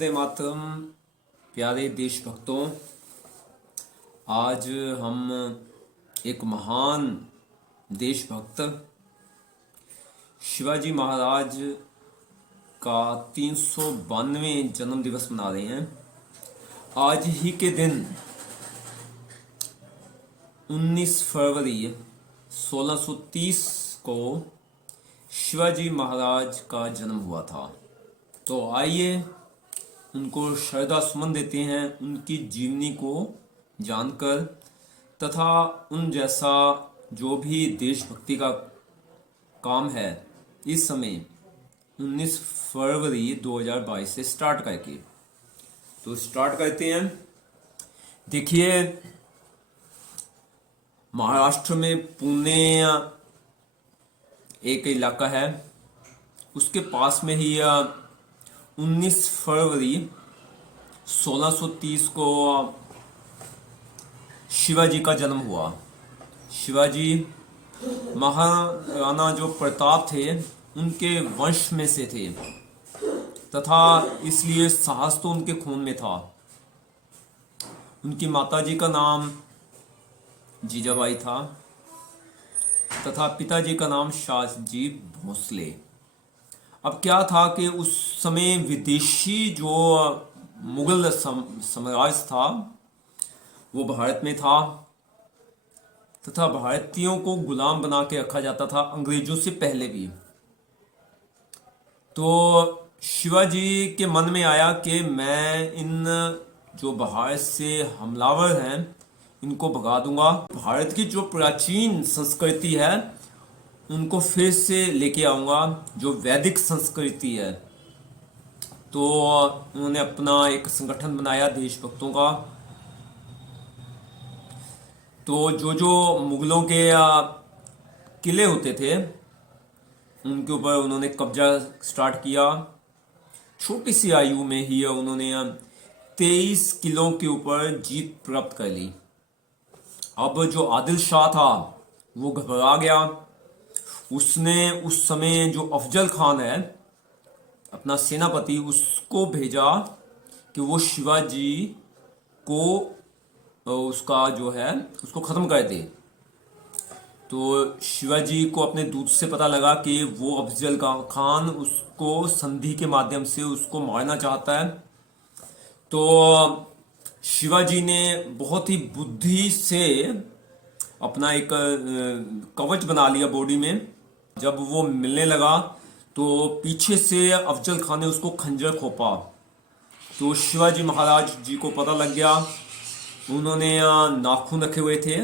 वंदे मातरम। प्यारे देशभक्तों, आज हम एक महान देशभक्त शिवाजी महाराज का 392वें जन्म दिवस मना रहे हैं। आज ही के दिन 19 फरवरी 1630 को शिवाजी महाराज का जन्म हुआ था। तो आइए उनको श्रद्धा सुमन देते हैं, उनकी जीवनी को जानकर तथा उन जैसा जो भी देशभक्ति का काम है इस समय 19 फरवरी 2022 से स्टार्ट करके। तो स्टार्ट करते हैं। देखिए, महाराष्ट्र में पुणे एक इलाका है, उसके पास में ही 19 फरवरी 1630 को शिवाजी का जन्म हुआ। शिवाजी महाराणा जो प्रताप थे उनके वंश में से थे तथा इसलिए साहस तो उनके खून में था। उनकी माताजी का नाम जीजाबाई था तथा पिताजी का नाम शाहजी भोसले। अब क्या था कि उस समय विदेशी जो मुगल साम्राज्य था वो भारत में था तथा भारतीयों को गुलाम बना के रखा जाता था अंग्रेजों से पहले भी। तो शिवाजी के मन में आया कि मैं इन जो बाहर से हमलावर हैं इनको भगा दूंगा, भारत की जो प्राचीन संस्कृति है उनको फिर से लेके आऊंगा, जो वैदिक संस्कृति है। तो उन्होंने अपना एक संगठन बनाया देशभक्तों का। तो जो मुगलों के किले होते थे उनके ऊपर उन्होंने कब्जा स्टार्ट किया। छोटी सी आयु में ही उन्होंने 23 किलों के ऊपर जीत प्राप्त कर ली। अब जो आदिल शाह था वो घबरा गया। उसने उस समय जो अफजल खान है अपना सेनापति, उसको भेजा कि वो शिवाजी को उसका जो है उसको खत्म कर दे। तो शिवाजी को अपने दूत से पता लगा कि वो अफजल खान उसको संधि के माध्यम से उसको मारना चाहता है। तो शिवाजी ने बहुत ही बुद्धि से अपना एक कवच बना लिया बॉडी में। जब वो मिलने लगा तो पीछे से अफजल खान ने उसको खंजर खोपा। तो शिवाजी महाराज जी को पता लग गया। उन्होंने नाखून रखे हुए थे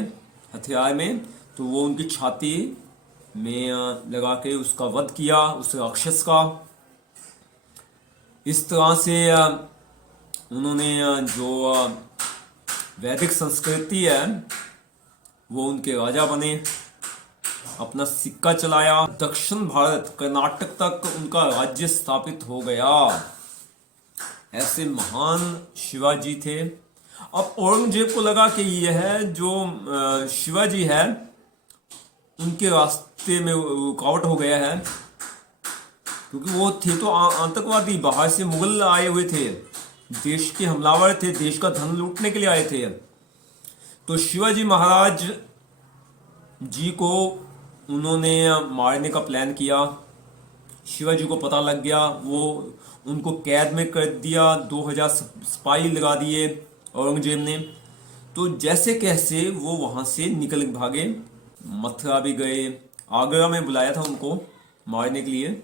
हथियार में, तो वो उनकी छाती में लगा के उसका वध किया, उस राक्षस का। इस तरह से उन्होंने जो वैदिक संस्कृति है वो उनके राजा बने, अपना सिक्का चलाया। दक्षिण भारत कर्नाटक तक उनका राज्य स्थापित हो गया। ऐसे महान शिवाजी थे। अब औरंगजेब को लगा कि यह जो शिवाजी है उनके रास्ते में रुकावट हो गया है, क्योंकि वो थे तो आतंकवादी, बाहर से मुगल आए हुए थे, देश के हमलावर थे, देश का धन लूटने के लिए आए थे। तो शिवाजी महाराज जी को उन्होंने मारने का प्लान किया। शिवाजी को पता लग गया, वो उनको कैद में कर दिया। 2000 सिपाही लगा दिए औरंगजेब ने। तो जैसे कैसे वो वहां से निकल भागे, मथुरा भी गए, आगरा में बुलाया था उनको मारने के लिए,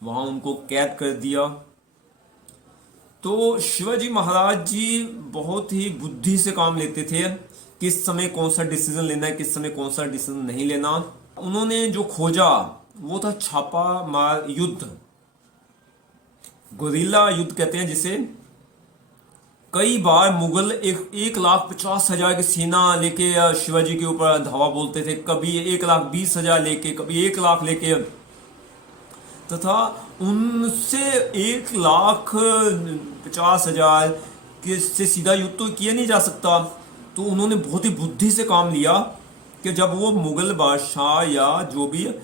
वहां उनको कैद कर दिया। तो शिवाजी महाराज जी बहुत ही बुद्धि से काम लेते थे, किस समय कौन सा डिसीजन लेना है, किस समय कौन सा डिसीजन नहीं लेना। उन्होंने जो खोजा वो था छापा मार युद्ध, गुरिल्ला युद्ध कहते हैं जिसे। कई बार मुगल 1,50,000 की सेना लेके शिवाजी के ऊपर धावा बोलते थे, कभी 1,20,000 लेके, कभी 1,00,000 लेके, तथा उनसे 1,50,000 के से सीधा युद्ध तो किया नहीं जा सकता। तो उन्होंने बहुत ही बुद्धि से काम लिया कि जब वो मुगल बादशाह या जो भी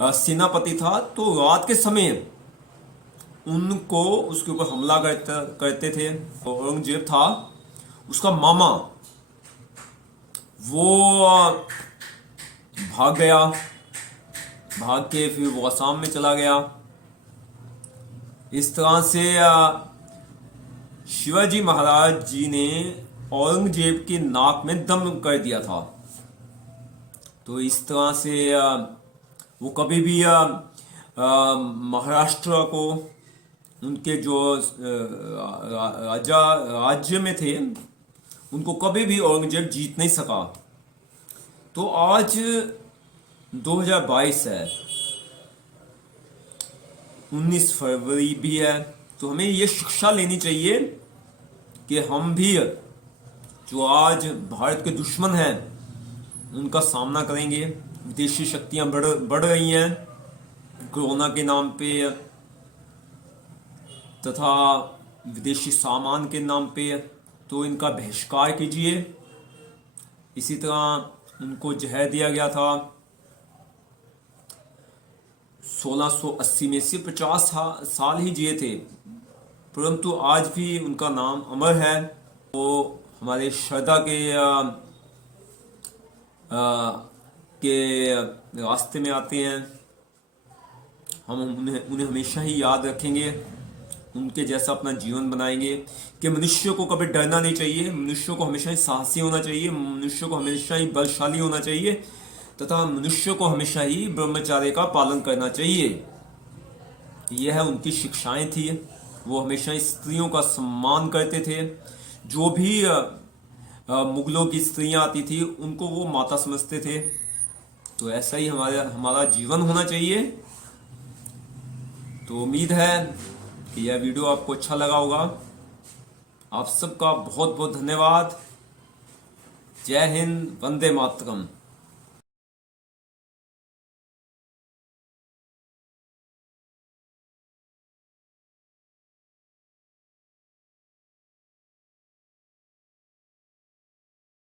सेनापति था तो रात के समय उनको उसके ऊपर हमला करते थे। औरंगजेब था, उसका मामा, वो भाग गया, भाग के फिर वो असम में चला गया। इस तरह से शिवाजी महाराज जी ने औरंगजेब के नाक में दम कर दिया था। तो इस तरह से वो कभी भी महाराष्ट्र को, उनके जो राजा राज्य में थे, उनको कभी भी औरंगजेब जीत नहीं सका। तो आज 2022 है, 19 फरवरी भी है, तो हमें ये शिक्षा लेनी चाहिए कि हम भी जो आज भारत के दुश्मन हैं उनका सामना करेंगे। विदेशी शक्तियां बढ़ रही हैं कोरोना के नाम पे, तथा विदेशी सामान के नाम पे, तो इनका बहिष्कार कीजिए। इसी तरह उनको जहर दिया गया था 1680 में, सिर्फ 50 साल ही जिए थे, परंतु आज भी उनका नाम अमर है। वो हमारे श्रद्धा के रास्ते में आते हैं। हम उन्हें हमेशा ही याद रखेंगे, उनके जैसा अपना जीवन बनाएंगे कि मनुष्य को कभी डरना नहीं चाहिए, मनुष्य को हमेशा ही साहसी होना चाहिए, मनुष्य को हमेशा ही बलशाली होना चाहिए, तथा मनुष्य को हमेशा ही ब्रह्मचर्य का पालन करना चाहिए। यह उनकी शिक्षाएं थी। वो हमेशा स्त्रियों का सम्मान करते थे। जो भी मुगलों की स्त्रियां आती थी उनको वो माता समझते थे। तो ऐसा ही हमारा जीवन होना चाहिए। तो उम्मीद है कि यह वीडियो आपको अच्छा लगा होगा। आप सबका बहुत बहुत धन्यवाद। जय हिंद, वंदे मातरम।